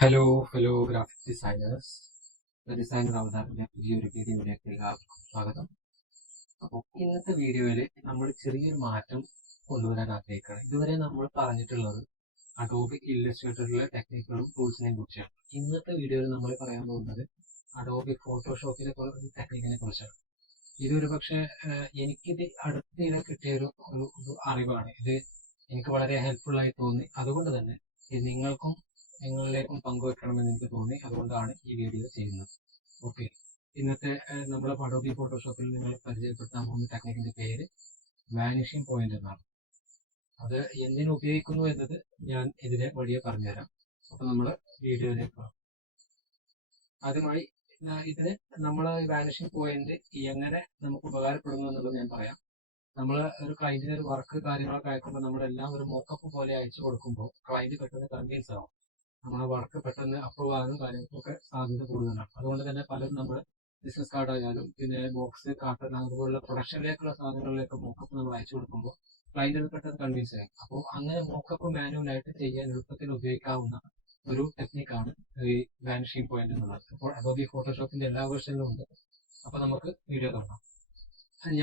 Hello hello graphic designers. Designer അവതാറിന്റെ പുതിയൊരു വീഡിയോയിലേക്ക് എല്ലാവർക്കും സ്വാഗതം. അപ്പോൾ ഇന്നത്തെ വീഡിയോയിൽ നമ്മൾ ചെറിയൊരു മാറ്റം കൊണ്ടുവരാൻ ആഗ്രഹിക്കുകയാണ്. ഇതുവരെ നമ്മൾ പറഞ്ഞിട്ടുള്ളത് അഡോബി ഇല്ലസ്ട്രേറ്ററിലെ ടെക്നിക്കുകളും ടൂൾസിനെയും കുറിച്ചാണ്. ഇന്നത്തെ വീഡിയോയിൽ നമ്മൾ പറയാൻ പോകുന്നത് അഡോബി ഫോട്ടോഷോപ്പിലെ ടെക്നിക്കിനെ കുറിച്ചാണ്. ഇതൊരു പക്ഷേ എനിക്കിത് അടുത്തിടെ കിട്ടിയൊരു അറിവാണ്. ഇത് എനിക്ക് വളരെ ഹെൽപ്ഫുൾ ആയി തോന്നി. അതുകൊണ്ട് തന്നെ ഇത് നിങ്ങളിലേക്കും പങ്കുവെക്കണമെന്ന് എനിക്ക് തോന്നി. അതുകൊണ്ടാണ് ഈ വീഡിയോ ചെയ്യുന്നത്. ഓക്കെ, ഇന്നത്തെ നമ്മുടെ അഡോബി ഫോട്ടോഷോപ്പിൽ നിങ്ങൾ പരിചയപ്പെടുത്താൻ പോകുന്ന ടെക്നിക്കിന്റെ പേര് വാനിഷിംഗ് പോയിന്റ് എന്നാണ്. അത് എന്തിനു ഉപയോഗിക്കുന്നു എന്നത് ഞാൻ ഇതിനെ വഴിയെ പറഞ്ഞുതരാം. അപ്പൊ നമ്മൾ വീഡിയോയിലേക്ക് പോകാം. ആദ്യമായി ഇതിന് നമ്മൾ വാനിഷിംഗ് പോയിന്റ് എങ്ങനെ നമുക്ക് ഉപകാരപ്പെടുന്നു എന്നുള്ളത് ഞാൻ പറയാം. നമ്മൾ ഒരു ക്ലയന്റിന് ഒരു വർക്ക് കാര്യങ്ങളൊക്കെ അയക്കുമ്പോൾ നമ്മളെല്ലാം ഒരു മോക്കപ്പ് പോലെ അയച്ചു കൊടുക്കുമ്പോൾ ക്ലയന്റ് പെട്ടെന്ന് കൺവിൻസ് ആവും. നമ്മുടെ വർക്ക് പെട്ടെന്ന് അപ്രൂവ് ആകാനും കാര്യങ്ങൾക്കൊക്കെ സാധ്യത കൂടുതലാണ്. അതുകൊണ്ട് തന്നെ പലരും നമ്മൾ ബിസിനസ് കാർഡ് ആയാലും പിന്നെ ബോക്സ് കാർട്ടൺ അതുപോലുള്ള പ്രൊഡക്ഷനിലേക്കുള്ള സാധനങ്ങളിലേക്ക് മോക്കപ്പ് നമ്മൾ അയച്ചു കൊടുക്കുമ്പോൾ ക്ലയന്റിന് പെട്ടെന്ന് കൺവിൻസ് ആകും. അപ്പോൾ അങ്ങനെ മോക്കപ്പ് മാനുവലായിട്ട് ചെയ്യാൻ എളുപ്പത്തിൽ ഉപയോഗിക്കാവുന്ന ഒരു ടെക്നിക്കാണ് ഈ വാനിഷിംഗ് പോയിന്റ് എന്നുള്ളത്. അപ്പോൾ അഡോബി ഫോട്ടോഷോപ്പിന്റെ എല്ലാ വേർഷനിലും ഉണ്ട്. അപ്പൊ നമുക്ക് വീഡിയോ കാണാം.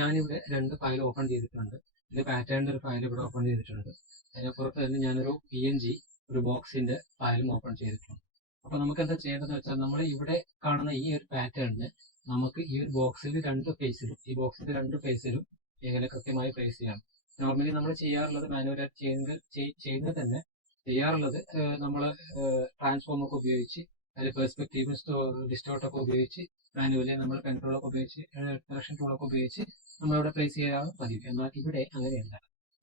ഞാനിവിടെ 2 ഫയൽ ഓപ്പൺ ചെയ്തിട്ടുണ്ട്. ഇത് പാറ്റേണിന്റെ ഒരു ഫയൽ ഇവിടെ ഓപ്പൺ ചെയ്തിട്ടുണ്ട്. അതിനപ്പുറത്ത് തന്നെ ഞാനൊരു PNG ഒരു ബോക്സിന്റെ ഫയലും ഓപ്പൺ ചെയ്തിട്ടുണ്ട്. അപ്പൊ നമുക്ക് എന്താ ചെയ്യേണ്ടതെന്ന് വെച്ചാൽ നമ്മൾ ഇവിടെ കാണുന്ന ഈ ഒരു പാറ്റേണിന് നമുക്ക് ഈ ഒരു ബോക്സിൽ 2 ഫേസിലും ഈ ബോക്സിന്റെ 2 ഫേസിലും എങ്ങനെ കൃത്യമായി പ്ലേസ് ചെയ്യാം. നോർമലി നമ്മൾ ചെയ്യാറുള്ളത് മാനുവലായിട്ട് ചെയ്യുന്നത് തന്നെ ചെയ്യാറുള്ളത് നമ്മൾ ട്രാൻസ്ഫോമൊക്കെ ഉപയോഗിച്ച് അതിൽ പെർസ്പെക്റ്റീവ് ഡിസ്റ്റോർട്ടൊക്കെ ഉപയോഗിച്ച് മാനുവലി നമ്മൾ പെൻട്രോളൊക്കെ ഉപയോഗിച്ച് സെലക്ഷൻ ടൂളൊക്കെ ഉപയോഗിച്ച് നമ്മളിവിടെ പ്ലേസ് ചെയ്യാൻ പതിവ്. എന്നാൽ ഇവിടെ അങ്ങനെയല്ല.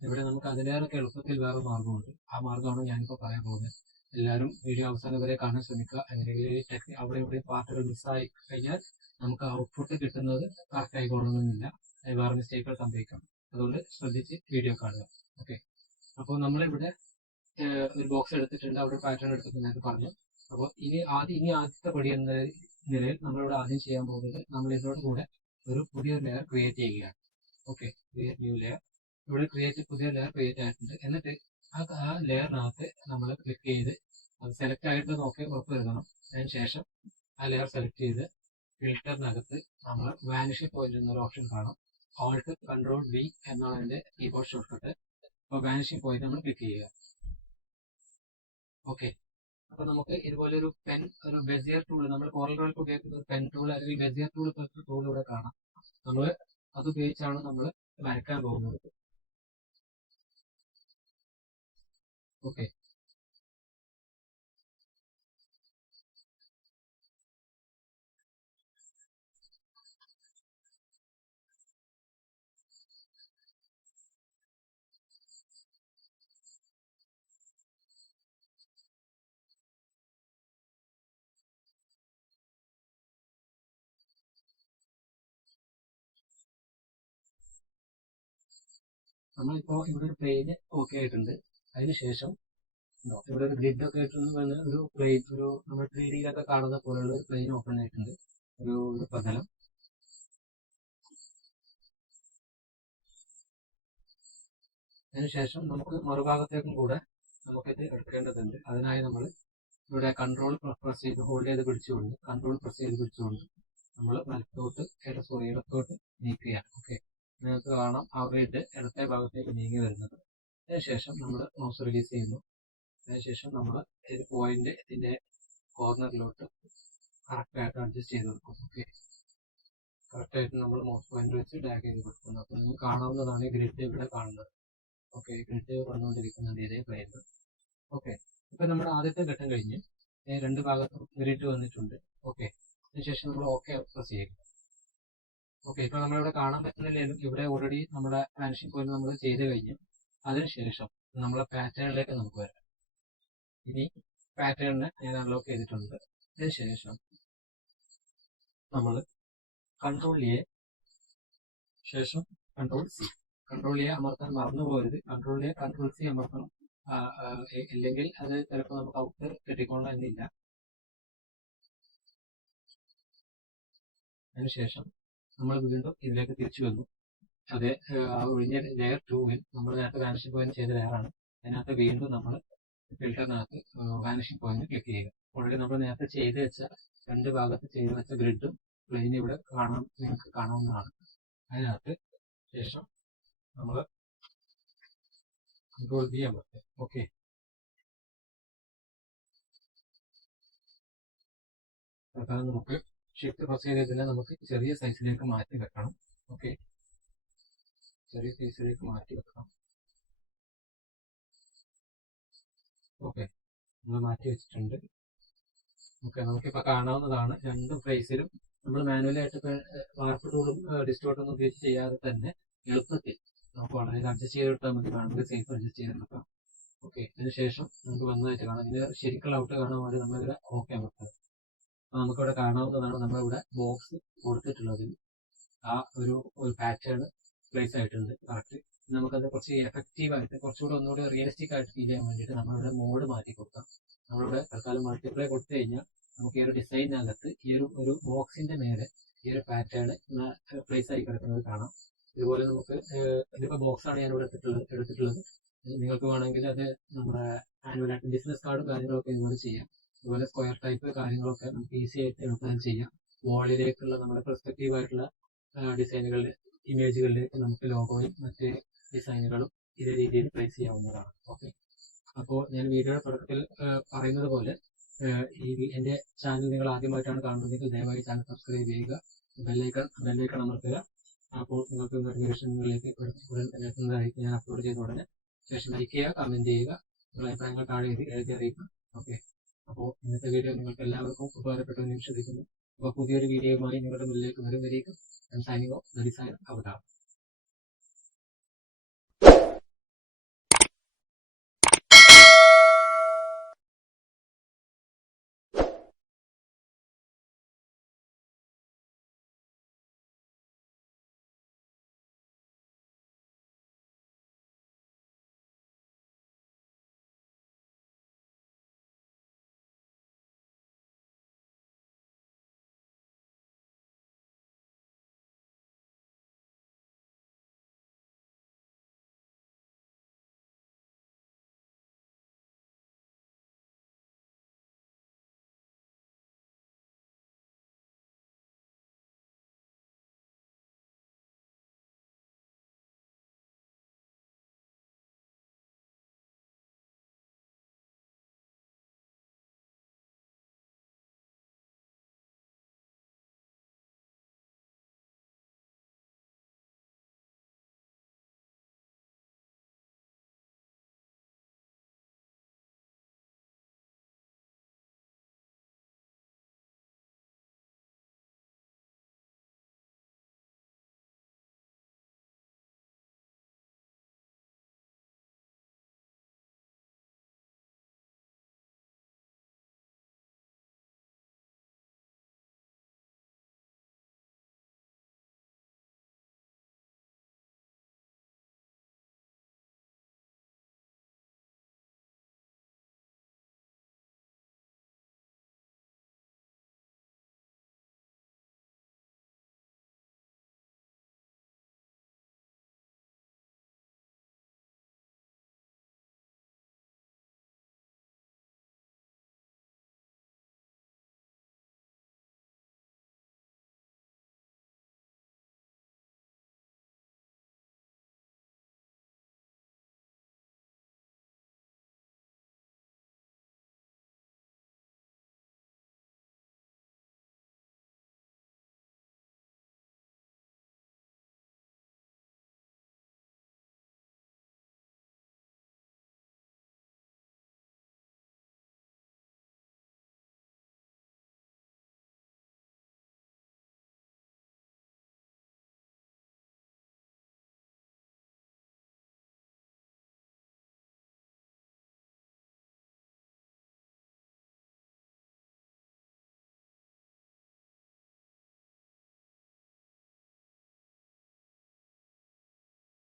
ഇവിടെ നമുക്ക് അതിലേറെയൊക്കെ എളുപ്പത്തിൽ വേറെ മാർഗമുണ്ട്. ആ മാർഗമാണ് ഞാനിപ്പോൾ പറയാൻ പോകുന്നത്. എല്ലാവരും വീഡിയോ അവസാനം വരെ കാണാൻ ശ്രമിക്കുക. അങ്ങനെ അവിടെ ഇവിടെ പാർട്ടുകൾ മിസ്സായി കഴിഞ്ഞാൽ നമുക്ക് ഔട്ട്പുട്ട് കിട്ടുന്നത് കറക്റ്റ് ആയിക്കൊള്ളണമെന്നില്ല. വേറെ മിസ്റ്റേക്കുകൾ സംഭവിക്കാം. അതുകൊണ്ട് ശ്രദ്ധിച്ച് വീഡിയോ കാണുക. ഓക്കെ, അപ്പോൾ നമ്മളിവിടെ ഒരു ബോക്സ് എടുത്തിട്ടുണ്ട്, അവിടെ പാറ്റേൺ എടുത്തിട്ടുണ്ട് എന്ന് പറഞ്ഞു. അപ്പോൾ ഇനി ആദ്യത്തെ പടി എന്ന നിലയിൽ നമ്മളിവിടെ ആദ്യം ചെയ്യാൻ പോകുന്നത് നമ്മൾ ഇതിനോട് കൂടെ ഒരു പുതിയൊരു ലെയർ ക്രിയേറ്റ് ചെയ്യുകയാണ്. Okay, create new layer. ഇവിടെ പുതിയ ലെയർ ക്രിയേറ്റ് ആയിട്ടുണ്ട്. എന്നിട്ട് ആ ലെയറിനകത്ത് നമ്മൾ ക്ലിക്ക് ചെയ്ത് അത് സെലക്ട് ആയിട്ട് നോക്കി ഉറപ്പ് വരുത്തണം. അതിനുശേഷം ആ ലെയർ സെലക്ട് ചെയ്ത് ഫിൽറ്ററിനകത്ത് നമ്മൾ വാനിഷിംഗ് പോയിന്റ് എന്നൊരു ഓപ്ഷൻ കാണാം. ഓൾട്ട് കൺട്രോൾ V എന്നാണ് അതിന്റെ കീബോർഡ് ഷോർട്ട്കട്ട്. അപ്പോൾ വാനിഷിംഗ് പോയിന്റ് നമ്മൾ ക്ലിക്ക് ചെയ്യുക. ഓക്കെ, അപ്പൊ നമുക്ക് ഇതുപോലെ ഒരു പെൻ ഒരു ബെസിയർ ടൂൾ നമ്മൾ കോറൽകൾക്ക് ഉപയോഗിക്കുന്ന ഒരു പെൻ ടൂൾ അല്ലെങ്കിൽ ബെസിയർ ടൂൾ പോലത്തെ ടൂൾ ഇവിടെ കാണാം. നമ്മൾ അത് ഉപയോഗിച്ചാണ് നമ്മൾ വരയ്ക്കാൻ പോകുന്നത്. ഓക്കെ, നമ്മളിപ്പോ ഇവിടെ ഒരു പ്ലെയിന് ഓക്കെ ആയിട്ടുണ്ട്. അതിനുശേഷം ഇവിടെ ഒരു ഗ്രിഡ് ഒക്കെ ആയിട്ടുണ്ട്. ഒരു പ്ലെയിൻ ഒരു നമ്മൾ 3D കാണുന്ന പോലെയുള്ള ഒരു പ്ലെയിൻ ഓപ്പൺ ആയിട്ടുണ്ട്, ഒരു പ്രതലം. അതിനുശേഷം നമുക്ക് മറുഭാഗത്തേക്കും കൂടെ നമുക്കിത് എടുക്കേണ്ടതുണ്ട്. അതിനായി നമ്മൾ ഇവിടെ കൺട്രോൾ പ്രസ് ചെയ്ത് ഹോൾഡ് ചെയ്ത് പിടിച്ചുകൊണ്ട് നമ്മൾ ഇടത്തോട്ട് നീക്കുകയാണ്. ഓക്കെ, നിങ്ങൾക്ക് കാണാം ആ ഗ്രിഡ് ഇടത്തെ ഭാഗത്തേക്ക് നീങ്ങി വരുന്നത്. അതിനുശേഷം നമ്മൾ മൗസ് റിലീസ് ചെയ്യുന്നു. അതിനുശേഷം നമ്മൾ ഒരു പോയിന്റ് ഇതിന്റെ കോർണറിലോട്ട് കറക്റ്റായിട്ട് അഡ്ജസ്റ്റ് ചെയ്ത് കൊടുക്കും. ഓക്കെ, കറക്റ്റായിട്ട് നമ്മൾ മൗസ് പോയിന്റ് വെച്ച് ഡ്രാഗ് ചെയ്ത് കൊടുക്കുന്നു. അപ്പോൾ നിങ്ങൾക്ക് കാണാവുന്നതാണ് ഈ ഗ്രിഡ് ഇവിടെ കാണുന്നത്. ഓക്കെ, ഗ്രിഡ് വന്നുകൊണ്ടിരിക്കുന്നുണ്ട് ഇതേ പ്ലെയിനിൽ. ഓക്കെ, ഇപ്പൊ നമ്മുടെ ആദ്യത്തെ ഘട്ടം കഴിഞ്ഞ് 2 ഭാഗത്തും ഗ്രിഡ് വന്നിട്ടുണ്ട്. ഓക്കെ, അതിനുശേഷം നമ്മൾ ഓക്കെ പ്രസ് ചെയ്യുക. ഓക്കെ, ഇപ്പൊ നമ്മളിവിടെ കാണാൻ പറ്റുന്നില്ലെങ്കിലും ഇവിടെ ഓൾറെഡി നമ്മുടെ വാനിഷിംഗ് പോയിന്റ് നമ്മൾ ചെയ്ത് കഴിഞ്ഞു. അതിനുശേഷം നമ്മളെ പാറ്റേണിലേക്ക് നമുക്ക് വരാം. ഇനി പാറ്റേണിനെ ഞാൻ അൺലോക്ക് ചെയ്തിട്ടുണ്ട്. അതിനുശേഷം നമ്മൾ കൺട്രോൾ A ശേഷം കൺട്രോൾ A അമർത്താൻ മറന്നു പോകരുത്. Control A control C അമർത്തണം. ഇല്ലെങ്കിൽ അത് ചിലപ്പോൾ നമുക്ക് ഔട്ട് കിട്ടിക്കൊള്ളണം എന്നില്ല. അതിനുശേഷം നമ്മൾ വീണ്ടും ഇതിലേക്ക് തിരിച്ചു വന്നു. അതെ, ഒഴിഞ്ഞ ലെയർ 2-ൽ നമ്മൾ നേരത്തെ വാനിഷിംഗ് പോയിന്റ് ചെയ്ത ലെയറാണ്. അതിനകത്ത് വീണ്ടും നമ്മൾ ഫിൽറ്ററിനകത്ത് വാനിഷിംഗ് പോയിന്റ് ക്ലിക്ക് ചെയ്യുക. ഓൾറെഡി നമ്മൾ നേരത്തെ ചെയ്ത് വെച്ച രണ്ട് ഭാഗത്ത് ചെയ്ത് വെച്ച ഗ്രിഡും പ്ലെയിനും ഇവിടെ നിങ്ങൾക്ക് കാണാവുന്നതാണ്. അതിനകത്ത് ശേഷം നമ്മൾ കൺട്രോൾ V അമർത്തുക. ഓക്കെ, അതാണ് നമുക്ക് ഷിഫ്റ്റ് പ്രസ് ചെയ്തതിനെ നമുക്ക് ചെറിയ സൈസിലേക്ക് മാറ്റി വെക്കണം. ഓക്കെ, ചെറിയ സൈസിലേക്ക് മാറ്റി വെക്കണം. ഓക്കെ, നമ്മൾ മാറ്റി വെച്ചിട്ടുണ്ട്. ഓക്കെ, നമുക്കിപ്പോൾ കാണാവുന്നതാണ് രണ്ടും ഫേസിലും നമ്മൾ മാനുവലായിട്ട് വാർപ്പ് ടൂളും ഡിസ്റ്റോർട്ടൊന്നും ഉപയോഗിച്ച് ചെയ്യാതെ തന്നെ എളുപ്പത്തിൽ നമുക്ക് വളരെ അഡ്ജസ്റ്റ് ചെയ്തെടുത്താൽ മതി. കാണുമ്പോൾ സൈസ് അഡ്ജസ്റ്റ് ചെയ്തെടുക്കാം. ഓക്കെ, അതിനുശേഷം നമുക്ക് നന്നായിട്ട് കാണാം. ഇതിന് ശരിക്കുള്ള ഔട്ട് കാണാൻ വേണ്ടി നമ്മളിവിടെ ഓക്കെ അമർത്തുക. അപ്പോൾ നമുക്കിവിടെ കാണാവുന്നതാണ് നമ്മളിവിടെ ബോക്സ് കൊടുത്തിട്ടുള്ളതിൽ ആ ഒരു പാറ്റേൺ പ്ലേസ് ആയിട്ടുണ്ട് കറക്റ്റ്. നമുക്കത് കുറച്ച് എഫക്റ്റീവായിട്ട് കുറച്ചുകൂടെ ഒന്നുകൂടി റിയലിസ്റ്റിക് ആയിട്ട് ഫീൽ ചെയ്യാൻ വേണ്ടിയിട്ട് നമ്മളിവിടെ മോഡ് മാറ്റി കൊടുക്കാം. നമ്മളിവിടെ തൽക്കാലം മൾട്ടിപ്ലൈ കൊടുത്തു കഴിഞ്ഞാൽ നമുക്ക് ഈ ഒരു ഡിസൈനകത്ത് ഈ ഒരു ബോക്സിന്റെ മേലെ ഈ ഒരു പാറ്റേൺ പ്ലേസ് ആയി കിടക്കുന്നത് കാണാം. ഇതുപോലെ നമുക്ക് ഇതിപ്പോൾ ബോക്സാണ് ഞാൻ ഇവിടെ എടുത്തിട്ടുള്ളത്. നിങ്ങൾക്ക് വേണമെങ്കിൽ അത് നമ്മുടെ ആനുവൽ ബിസിനസ് കാർഡും കാര്യങ്ങളൊക്കെ ഇതുപോലെ ചെയ്യാം. അതുപോലെ സ്ക്വയർ ടൈപ്പ് കാര്യങ്ങളൊക്കെ നമുക്ക് ഈസി ആയിട്ട് എളുപ്പം ചെയ്യാം. വാളിലേക്കുള്ള നമ്മുടെ പെർസ്പെക്റ്റീവ് ആയിട്ടുള്ള ഡിസൈനുകളിൽ ഇമേജുകളിലേക്ക് നമുക്ക് ലോഗോയും മറ്റ് ഡിസൈനുകളും ഇതേ രീതിയിൽ പ്ലേസ് ചെയ്യാവുന്നതാണ്. ഓക്കെ, അപ്പോൾ ഞാൻ വീഡിയോയുടെ തുടക്കത്തിൽ പറയുന്നത് പോലെ എൻ്റെ ചാനൽ നിങ്ങൾ ആദ്യമായിട്ടാണ് കാണുന്നതെങ്കിൽ ദയവായി ചാനൽ സബ്സ്ക്രൈബ് ചെയ്യുക, ബെല്ലൈക്കൺ അമർത്തുക. അപ്പോൾ നിങ്ങൾക്ക് നോട്ടിഫിക്കേഷനുകളിലേക്ക് ഉടൻ തന്നെ എത്തുന്നതായിരിക്കും ഞാൻ അപ്ലോഡ് ചെയ്ത ഉടനെ. ശേഷം ലൈക്ക് ചെയ്യുക, കമന്റ് ചെയ്യുക, നിങ്ങളുടെ അഭിപ്രായങ്ങൾ താഴെ എഴുതി അറിയിക്കുക. ഓക്കെ, അപ്പോൾ ഇന്നത്തെ വീഡിയോ നിങ്ങൾക്ക് എല്ലാവർക്കും ഉപകാരപ്പെട്ടു എന്ന് വിശ്വസിക്കുന്നു. അപ്പോൾ പുതിയൊരു വീഡിയോയുമായി നിങ്ങളുടെ മുന്നിലേക്ക് വരും വരേക്കും. I'm signing off. The design avatar.